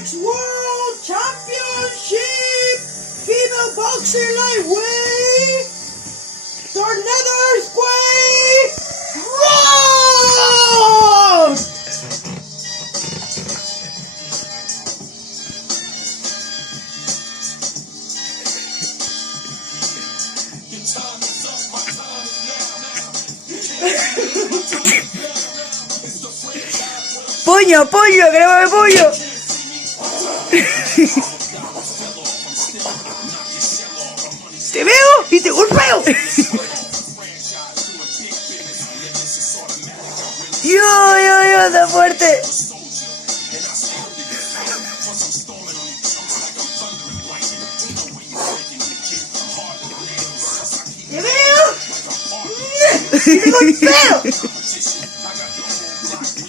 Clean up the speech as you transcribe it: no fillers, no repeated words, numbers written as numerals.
next World Championship female boxer lightweight tornado earthquake round. Puño, grábame puño. Te veo y te golpeo. Yo, está fuerte. Te veo y te golpeo.